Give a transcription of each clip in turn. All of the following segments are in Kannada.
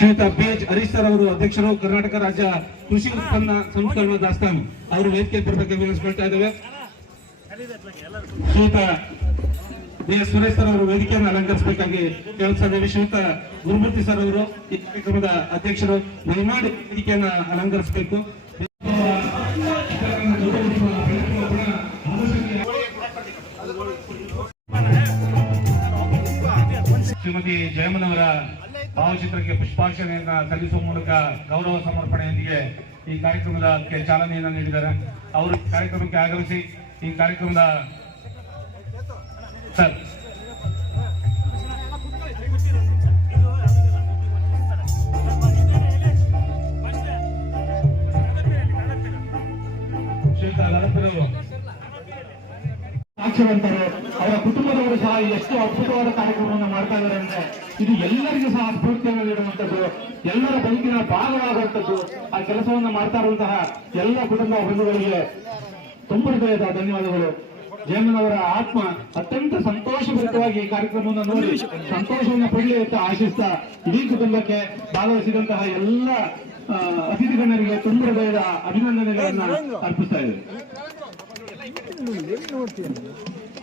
ಶ್ರೀಯುತ ಪಿ ಎಚ್ ಹರೀಶ್ ಸರ್ ಅವರು ಅಧ್ಯಕ್ಷರು ಕರ್ನಾಟಕ ರಾಜ್ಯ ಕೃಷಿ ಉತ್ಪನ್ನ ಸಂಸ್ಕರಣ ದಾಸ್ತಾನು. ಅವರು ವೇದಿಕೆ ಬರಬೇಕು ವಿನಿಸ್ಕೊಳ್ತಾ ಇದ್ದೇವೆ. ಶ್ರೀಯುತ ಬಿ ಎಸ್ ಸುರೇಶ್ ಸರ್ ಅವರು ವೇದಿಕೆಯನ್ನು ಅಲಂಕರಿಸಬೇಕಾಗಿ ಕೇಳಿಸ್ತಾ ಶ್ರೀಯುತ ಗುರುಮೂರ್ತಿ ಸರ್ ಅವರು ಈ ಕಾರ್ಯಕ್ರಮದ ಅಧ್ಯಕ್ಷರು. ದಯಮಾಡಿ ವೇದಿಕೆಯನ್ನು ಅಲಂಕರಿಸಬೇಕು. ಶ್ರೀಮತಿ ಜಯಮ್ಮನವರ ಭಾವಚಿತ್ರಕ್ಕೆ ಪುಷ್ಪಾರ್ಚನೆಯನ್ನ ಸಲ್ಲಿಸುವ ಮೂಲಕ ಗೌರವ ಸಮರ್ಪಣೆಯೊಂದಿಗೆ ಈ ಕಾರ್ಯಕ್ರಮದ ಚಾಲನೆಯನ್ನ ನೀಡಿದ್ದಾರೆ. ಅವರು ಕಾರ್ಯಕ್ರಮಕ್ಕೆ ಆಗಮಿಸಿ ಈ ಕಾರ್ಯಕ್ರಮದ ಸರ್. ಶ್ರೀಯುತ ಅವರ ಸಹ ಎಷ್ಟು ಅದ್ಭುತವಾದ ಕಾರ್ಯಕ್ರಮವನ್ನು ಮಾಡ್ತಾ ಇದ್ದಾರೆ ಅಂದ್ರೆ ಇದು ಎಲ್ಲರಿಗೂ ಸಹ ಸ್ಫೂರ್ತಿಯನ್ನು ನೀಡುವಂತದ್ದು ಎಲ್ಲರ ಬದುಕಿನ ಭಾಗವಾಗುವಂತದ್ದು ಆ ಕೆಲಸವನ್ನು ಮಾಡ್ತಾ ಇರುವಂತಹ ಎಲ್ಲ ಕುಟುಂಬ ಬಂಧುಗಳಿಗೆ ತುಂಬ ಹೃದಯದ ಧನ್ಯವಾದಗಳು. ಜಯಮ್ಮನವರ ಆತ್ಮ ಅತ್ಯಂತ ಸಂತೋಷಭರಿತವಾಗಿ ಈ ಕಾರ್ಯಕ್ರಮವನ್ನು ನೋಡಿ ಸಂತೋಷವನ್ನು ಪಡಲಿ ಅಂತ ಆಶಿಸ್ತಾ ಇಡೀ ಕುಟುಂಬಕ್ಕೆ ಭಾಗವಹಿಸಿದಂತಹ ಎಲ್ಲ ಅತಿಥಿ ಗಣ್ಯರಿಗೆ ತುಂಬ ಹೃದಯದ ಅಭಿನಂದನೆಗಳನ್ನ ಅರ್ಪಿಸ್ತಾ ಇದ್ದೇವೆ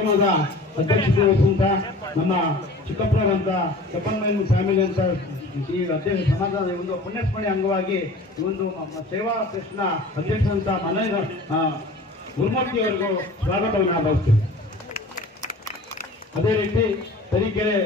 ಕಾರ್ಯಕ್ರಮದ ಅಧ್ಯಕ್ಷತೆ ವಹಿಸುವಂತ ನಮ್ಮ ಚಿಕ್ಕಪ್ಪನವರಂತ ಚಪ್ಪನ್ಮೈನ್ ಫ್ಯಾಮಿಲಿ ಅಂತ ಈ ಅಧ್ಯಕ್ಷ ಸಮಾಜದ ಒಂದು ಪುಣ್ಯಸ್ಮರಣೆ ಅಂಗವಾಗಿ ಈ ಒಂದು ಸೇವಾ ಪ್ರಶ್ನ ಅಧ್ಯಕ್ಷರಂತ ಮನೆಯ ಗುರುಮೂರ್ತಿಯವರಿಗೂ ಸ್ವಾಗತವನ್ನು ಬಯಸ್ತೇವೆ ಅದೇ ರೀತಿ ತರೀಕೆರೆ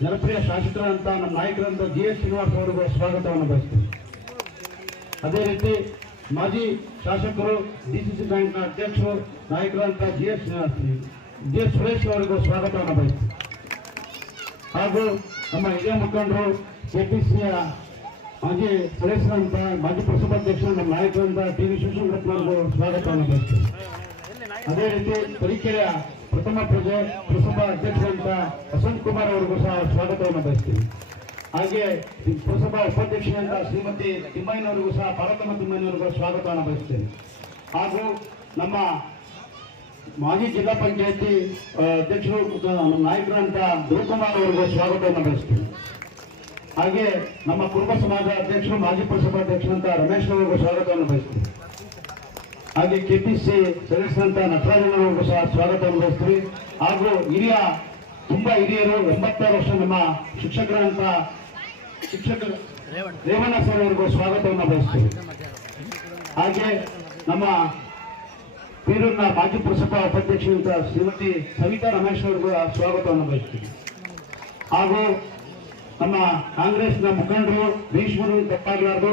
ಜನಪ್ರಿಯ ಶಾಸಕರಂತ ನಮ್ಮ ನಾಯಕರಂತ ಜಿ ಎಸ್ ಶ್ರೀನಿವಾಸ್ ಅವರಿಗೂ ಸ್ವಾಗತವನ್ನು ಬಯಸ್ತೀವಿ ಅದೇ ರೀತಿ ಮಾಜಿ ಶಾಸಕರು ಡಿಸಿಸಿ ಬ್ಯಾಂಕ್ನ ಅಧ್ಯಕ್ಷರು ನಾಯಕರಂತ ಜಿ ಎಸ್ ಜಿ ಸುರೇಶ್ ಅವರಿಗೂ ಸ್ವಾಗತವನ್ನು ಬಯಸ್ತೀನಿ ಹಾಗೂ ನಮ್ಮ ಹಿರಿಯ ಮುಖಂಡರು ಕೆ ಪಿ ಸಿಯ ಮಾಜಿ ಸದಸ್ಯರಂತ ಮಾಜಿ ಪ್ರಸಭಾಧ್ಯಕ್ಷ ನಮ್ಮ ನಾಯಕರಂತ ಟಿ ವಿ ಶಿವಶಂಕರಪ್ಪನವರಿಗೂ ಸ್ವಾಗತವನ್ನು ಬಯಸ್ತೀನಿ ಅದೇ ರೀತಿ ತರೀಕೆರೆಯ ಪ್ರಥಮ ಪ್ರಜೆ ಪುರಸಭಾ ಅಧ್ಯಕ್ಷರಂತ ವಸಂತ್ ಕುಮಾರ್ ಅವರಿಗೂ ಸಹ ಸ್ವಾಗತವನ್ನು ಬಯಸ್ತೀನಿ. ಹಾಗೆ ಪುರಸಭಾ ಉಪಾಧ್ಯಕ್ಷರಂತ ಶ್ರೀಮತಿ ತಿಮ್ಮಯ್ಯನವರಿಗೂ ಸಹ, ಪಾರ್ವತಮ್ಮ ತಿಮ್ಮಯ್ಯನವರಿಗೂ ಸ್ವಾಗತವನ್ನು ಬಯಸ್ತೇನೆ. ಹಾಗೂ ನಮ್ಮ ಮಾಜಿ ಜಿಲ್ಲಾ ಪಂಚಾಯತಿ ಅಧ್ಯಕ್ಷರು ನಮ್ಮ ನಾಯಕರಂತ ಗುರುಕುಮಾರ್ ಅವರಿಗೆ ಸ್ವಾಗತವನ್ನು ಬಯಸ್ತೀನಿ. ಹಾಗೆ ನಮ್ಮ ಕುರುಬ ಸಮಾಜ ಅಧ್ಯಕ್ಷರು, ಮಾಜಿ ಪುರಸಭಾಧ್ಯಕ್ಷರಂತ ರಮೇಶ್ ಅವರಿಗೂ ಸ್ವಾಗತವನ್ನು ಬಯಸ್ತೀನಿ. ಹಾಗೆ ಕೆಪಿಸಿ ಸದಸ್ಯರಂತ ನಟರಾಜನವರಿಗೂ ಸಹ ಸ್ವಾಗತವನ್ನು ಬಯಸ್ತೀವಿ ಹಾಗೂ ಹಿರಿಯ, ತುಂಬಾ ಹಿರಿಯರು ಎಂಬತ್ತಾರು ವರ್ಷ ನಮ್ಮ ಶಿಕ್ಷಕರಂತ ಶಿಕ್ಷಕ ರೇವಣ್ಣ ಸರ್ ಅವರಿಗೂ ಸ್ವಾಗತವನ್ನು ಬಯಸ್ತೀವಿ ಹಾಗೆ ನಮ್ಮ ಬೀರೂರಿನ ಮಾಜಿ ಪುರಸಭಾ ಉಪಾಧ್ಯಕ್ಷರಿಂದ ಶ್ರೀಮತಿ ಸವಿತಾ ರಮೇಶ್ ಅವರಿಗೂ ಸ್ವಾಗತವನ್ನು ಬಯಸ್ತೀವಿ ಹಾಗೂ ನಮ್ಮ ಕಾಂಗ್ರೆಸ್ನ ಮುಖಂಡರು, ಭೀಷ್ಮರು, ತಪ್ಪಾಗಲಾರದು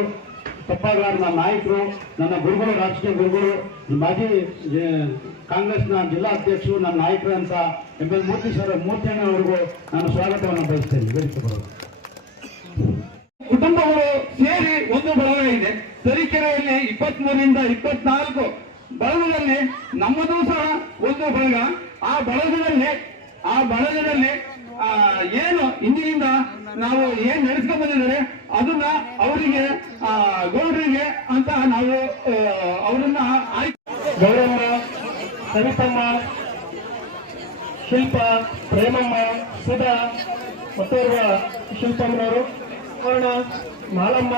ನಮ್ಮ ನಾಯಕರು, ನನ್ನ ಗುರುಗಳು, ರಾಜಕೀಯ ಗುರುಗಳು, ಮಾಜಿ ಕಾಂಗ್ರೆಸ್ನ ಜಿಲ್ಲಾ ಅಧ್ಯಕ್ಷರು ನನ್ನ ನಾಯಕರು ಅಂತ ಎಂ. ಎಲ್. ಮೂರ್ತಿ ಸರ್, ಮೂರ್ತಿಯಣ್ಣ ಅವರಿಗೂ ನಾನು ಸ್ವಾಗತವನ್ನು ಬಯಸ್ತೇನೆ. ವೇದಿಕೆ ಕುಟುಂಬಗಳು ಸೇರಿ ಒಂದು ಬಳಗ ಇದೆ. ತರೀಕೆರೆಯಲ್ಲಿ ಇಪ್ಪತ್ತ್ ಮೂರರಿಂದ ಇಪ್ಪತ್ನಾಲ್ಕು ಬಳಗದಲ್ಲಿ ನಮ್ಮದು ಸಹ ಒಂದು ಬಳಗ. ಆ ಬಳಗದಲ್ಲಿ ಆ ಬಳಗದಲ್ಲಿ ಏನು ಇಂದಿನಿಂದ ನಾವು ಏನ್ ನಡೆಸ್ಕೊಂಡ್ ಬಂದಿದ್ದಾರೆ ಅದನ್ನ ಅವರಿಗೆ ಆ, ಗೌಡರಿಗೆ ಅಂತ ನಾವು ಅವರನ್ನ ಗೌರಮ್ಮ ಸವಿತಮ್ಮ ಶಿಲ್ಪ ಪ್ರೇಮಮ್ಮ ಸುಧಾ ಮತ್ತೋರ್ವ ಶಿಲ್ಪಮ್ಮನವರು ಮಾಲಮ್ಮ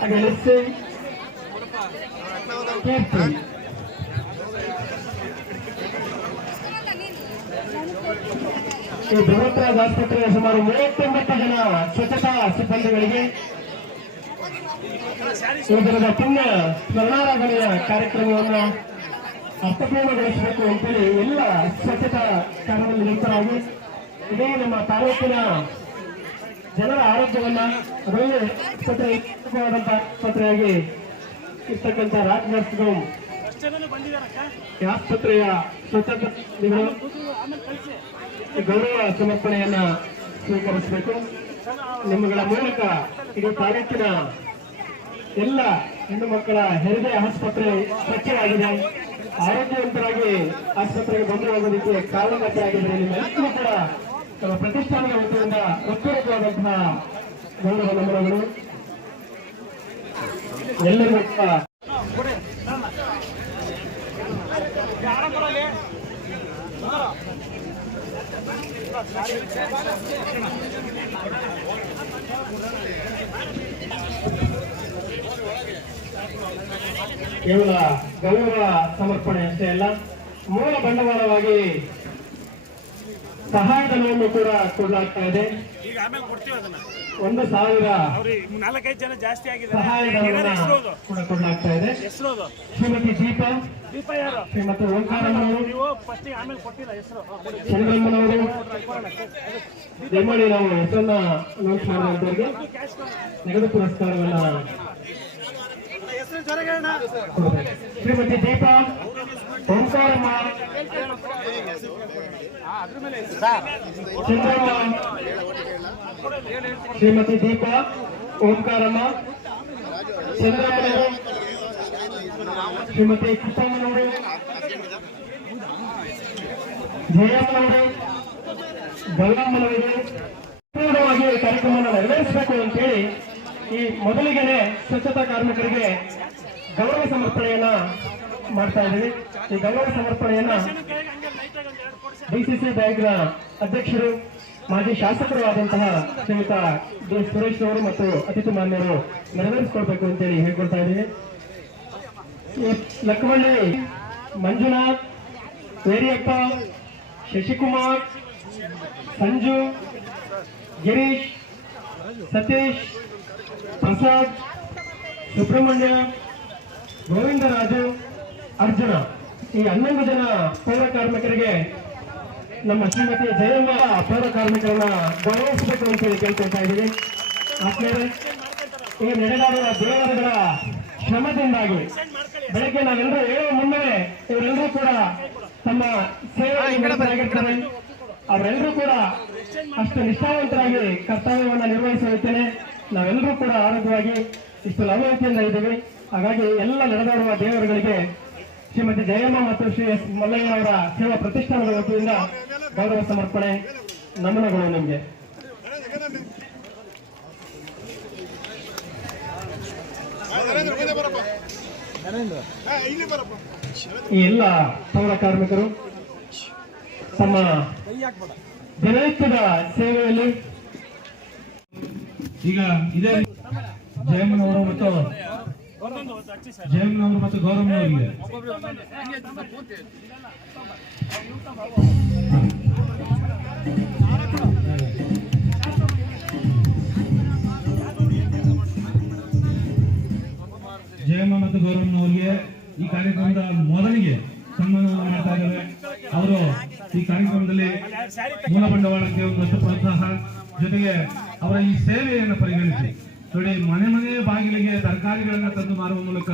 ಹಾಗೆ ಈ ಬೃಹತ್ರಾಜ್ ಆಸ್ಪತ್ರೆಯ ಸುಮಾರು ಮೂವತ್ತೊಂಬತ್ತು ಜನ ಸ್ವಚ್ಛತಾ ಸಿಬ್ಬಂದಿಗಳಿಗೆ ದಿನದ ಪುಣ್ಯ ಸ್ಮರಣಾರಾಧನೆಯ ಕಾರ್ಯಕ್ರಮವನ್ನು ಅರ್ಥಪೂರ್ಣಗೊಳಿಸಬೇಕು ಅಂತೇಳಿ ಎಲ್ಲ ಸ್ವಚ್ಛತಾ ಕಾರ್ಯದಲ್ಲಿ ನಿರತರಾಗಿ ಇದೇ ನಮ್ಮ ತಾಲೂಕಿನ ಜನರ ಆರೋಗ್ಯವನ್ನ ಒಳ್ಳೆ ಆಸ್ಪತ್ರೆ ಆಸ್ಪತ್ರೆಯಾಗಿ ಇರ್ತಕ್ಕಂಥ ರಾಜ್ ನರ್ಸ್ಗಳು ಈ ಆಸ್ಪತ್ರೆಯ ಸ್ವಚ್ಛತೆ ಗೌರವ ಸಮರ್ಪಣೆಯನ್ನ ಸ್ವೀಕರಿಸಬೇಕು. ನಿಮ್ಮಗಳ ಮೂಲಕ ಇದು ತಾಲೂಕಿನ ಎಲ್ಲ ಹೆಣ್ಣು ಮಕ್ಕಳ ಹೆರಿಗೆ ಆಸ್ಪತ್ರೆ ಸ್ವಚ್ಛವಾಗಿದೆ. ಆರೋಗ್ಯವಂತರಾಗಿ ಆಸ್ಪತ್ರೆಗೆ ಬಂದು ಹೋಗೋದಕ್ಕೆ ಕಾರಣಕರ್ತರಾಗಿದ್ದಾರೆ ನಿಮ್ಮೆಲ್ಲರೂ ಕೂಡ ನಮ್ಮ ಪ್ರತಿಷ್ಠಾನದ ವತಿಯಿಂದ ಉತ್ತರವಾದಂತಹ ಗೌರವ ನಮನಗಳು. ಎಲ್ಲರಿಗೂ ಕೇವಲ ಗೌರವ ಸಮರ್ಪಣೆ ಅಷ್ಟೇ ಅಲ್ಲ ಮೂಲ ಬಂಡವಾಳವಾಗಿ ಸಹಾಯಧನವನ್ನು ಕೂಡ ಕೊಡಲಾಗ್ತಾ ಇದೆ. ಒಂದು ಸಾವಿರ ನಾಲ್ಕೈದು ಜನ ಜಾಸ್ತಿ ಆಗಿದೆ ಕೊಡಲಾಗ್ತಾ ಇದೆ. ಶ್ರೀಮತಿ ದೀಪ ದೀಪ ಯಾರು? ಶ್ರೀಮತಿ ಓಂಕಾರಮ್ಮನವರು ನೀವು ಫಸ್ಟ್ ಆಮೇಲೆ ಕೊಟ್ಟಿಲ್ಲ ಹೆಸರು. ಚಂದ್ರಮ್ಮನವರು ದಯಮಾಡಿ ನಾವು ಹೆಸರನ್ನ ಅನೌನ್ಸ್ ಮಾಡಿದಂತವರಿಗೆ ನಗದು ಪುರಸ್ಕಾರವನ್ನ ಶ್ರೀಮತಿ ದೀಪಾ ಓಂಕಾರಮ್ಮ ಚಂದ್ರಮ್ಮ ಶ್ರೀಮತಿ ದೀಪಾ ಓಂಕಾರಮ್ಮ ಚಂದ್ರಮ್ಮನವರು ಶ್ರೀಮತಿ ಕೃಷ್ಣಮ್ಮನವರು ಜಯಮ್ಮನವರು ಗಂಗಮ್ಮನವರಿಗೆ ಪೂರ್ಣವಾಗಿ ಕಾರ್ಯಕ್ರಮವನ್ನು ನೆರವೇರಿಸಬೇಕು ಅಂತೇಳಿ ಈ ಮೊದಲಿಗೆ ಸ್ವಚ್ಛತಾ ಕಾರ್ಮಿಕರಿಗೆ ಗೌರವ ಸಮರ್ಪಣೆಯನ್ನ ಮಾಡ್ತಾ ಇದ್ದೀವಿ. ಈ ಗೌರವ ಸಮರ್ಪಣೆಯನ್ನ ಡಿಸಿಸಿ ಬ್ಯಾಂಕ್ನ ಅಧ್ಯಕ್ಷರು, ಮಾಜಿ ಶಾಸಕರು ಆದಂತಹ ಶ್ರೀಯುತ ಡಿ ಸುರೇಶ್ ಅವರು ಮತ್ತು ಅತಿಥಿ ಮಾನ್ಯರು ನೆರವೇರಿಸಿಕೊಳ್ಬೇಕು ಅಂತೇಳಿ ಹೇಳ್ಕೊಳ್ತಾ ಇದ್ದೀವಿ. ಲಕ್ಕವಳ್ಳಿ ಮಂಜುನಾಥ್, ವೇರಿಯಪ್ಪ, ಶಶಿಕುಮಾರ್, ಸಂಜು, ಗಿರೀಶ್, ಸತೀಶ್, ಪ್ರಸಾದ್, ಸುಬ್ರಹ್ಮಣ್ಯ ಗೋವಿಂದರಾಜು ಅರ್ಜುನ. ಈ ಹನ್ನೊಂದು ಜನ ಪೌರ ಕಾರ್ಮಿಕರಿಗೆ ನಮ್ಮ ಶ್ರೀಮತಿ ಜಯಮ್ಮ ಪೌರ ಕಾರ್ಮಿಕರನ್ನ ಗೌರವಿಸಬೇಕು ಅಂತ ಹೇಳಿ ಕೇಳ್ಕೊಳ್ತಾ ಇದ್ದೀವಿ. ಆದ್ಮೇಲೆ ಈ ನಡೆದಾಡುವ ದೇವರುಗಳ ಶ್ರಮದಿಂದಾಗಿ ಬೆಳಗ್ಗೆ ನಾವೆಲ್ಲರೂ ಹೇಳುವ ಮುನ್ನವೇ ಇವರೆಲ್ಲರೂ ಕೂಡ ತಮ್ಮ ಸೇವೆಯಾಗಿರ್ತಾರೆ ಅವರೆಲ್ಲರೂ ಕೂಡ ಅಷ್ಟು ನಿಷ್ಠಾವಂತರಾಗಿ ಕರ್ತವ್ಯವನ್ನು ನಿರ್ವಹಿಸುತ್ತೇನೆ ನಾವೆಲ್ಲರೂ ಕೂಡ ಆರೋಗ್ಯವಾಗಿ ಇಷ್ಟು ಲವಲವಿಕೆಯಿಂದ ಇದ್ದೀವಿ. ಹಾಗಾಗಿ ಎಲ್ಲ ನಡೆದಾಡುವ ದೇವರುಗಳಿಗೆ ಶ್ರೀಮತಿ ಜಯಮ್ಮ ಮತ್ತು ಶ್ರೀ ಎಸ್ ಮಲ್ಲಯ್ಯನವರ ಸೇವಾ ಪ್ರತಿಷ್ಠಾನದ ವತಿಯಿಂದ ಗೌರವ ಸಮರ್ಪಣೆ, ನಮನಗಳು ನಿಮಗೆ. ಈ ಎಲ್ಲ ಪೌರ ಕಾರ್ಮಿಕರು ತಮ್ಮ ದಿನನಿತ್ಯದ ಸೇವೆಯಲ್ಲಿ ಈಗ ಇದೇ ಜಯಮ್ಮನವರು ಮತ್ತು ಜಯಮ್ಮನವರು ಮತ್ತು ಗೌರಮ್ಮನವರಿಗೆ ಜಯಮ್ಮ ಮತ್ತು ಗೌರಮ್ಮನವರಿಗೆ ಈ ಕಾರ್ಯಕ್ರಮದ ಮೊದಲಿಗೆ ಸನ್ಮಾನವನ್ನು ಮಾಡ್ತಾ ಅವರು ಈ ಕಾರ್ಯಕ್ರಮದಲ್ಲಿ ಮೂಲ ಬಂಡವಾಳಕ್ಕೆ ಒಂದಷ್ಟು ಪ್ರೋತ್ಸಾಹ ಜೊತೆಗೆ ಅವರ ಈ ಸೇವೆಯನ್ನು ಪರಿಗಣಿಸಿ. ನೋಡಿ, ಮನೆ ಮನೆ ಬಾಗಿಲಿಗೆ ತರಕಾರಿಗಳನ್ನ ತಂದು ಮಾರುವ ಮೂಲಕ,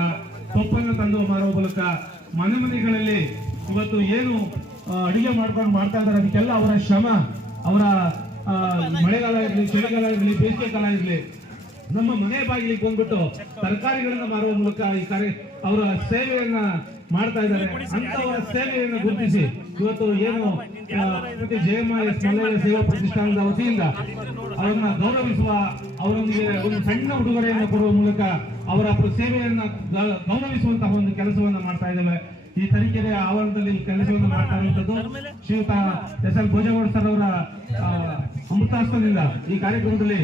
ಸೊಪ್ಪನ್ನು ತಂದು ಮಾರುವ ಮೂಲಕ ಮನೆ ಮನೆಗಳಲ್ಲಿ ಇವತ್ತು ಏನು ಅಡಿಗೆ ಮಾಡ್ಕೊಂಡು ಮಾಡ್ತಾ ಇದ್ದಾರೆ, ಅದಕ್ಕೆಲ್ಲ ಅವರ ಶ್ರಮ, ಅವರ ಮಳೆಗಾಲ ಇರಲಿ, ಚಳಿಗಾಲ ಇರಲಿ, ಬೇಸಿಗೆ ಕಾಲ ಇರಲಿ, ನಮ್ಮ ಮನೆ ಬಾಗಿಲಿಗೆ ಬಂದ್ಬಿಟ್ಟು ತರಕಾರಿಗಳನ್ನ ಮಾರುವ ಮೂಲಕ ಈ ಕಾರ್ಯ, ಅವರ ಸೇವೆಯನ್ನ ಮಾಡ್ತಾ ಇದ್ದಾರೆ. ಅಂತವರ ಸೇವೆಯನ್ನು ಗುರುತಿಸಿ. ಇವತ್ತು ಏನು ಜಯಮ್ಮ ಸೇವಾ ಪ್ರತಿಷ್ಠಾನದ ವತಿಯಿಂದ ಅವರನ್ನ ಗೌರವಿಸುವ ಅವರೊಂದಿಗೆ ಒಂದು ಸಣ್ಣ ಉಡುಗೊರೆಯನ್ನು ಕೊಡುವ ಮೂಲಕ ಅವರ ಸೇವೆಯನ್ನ ಗೌರವಿಸುವಂತಹ ಒಂದು ಕೆಲಸವನ್ನ ಮಾಡ್ತಾ ಇದ್ದೇವೆ. ಈ ತರೀಕೆರೆ ಆವರಣದಲ್ಲಿ ಕೆಲಸವನ್ನು ಮಾಡ್ತಾ ಇರುವಂತದ್ದು ಶ್ರೀಯುತ ಎಸ್ ಎಲ್ ಭೋಜಗೌಡ ಸರ್ ಅವರ ಆ, ಅಮೃತಾಸ್ತ್ರದಿಂದ ಈ ಕಾರ್ಯಕ್ರಮದಲ್ಲಿ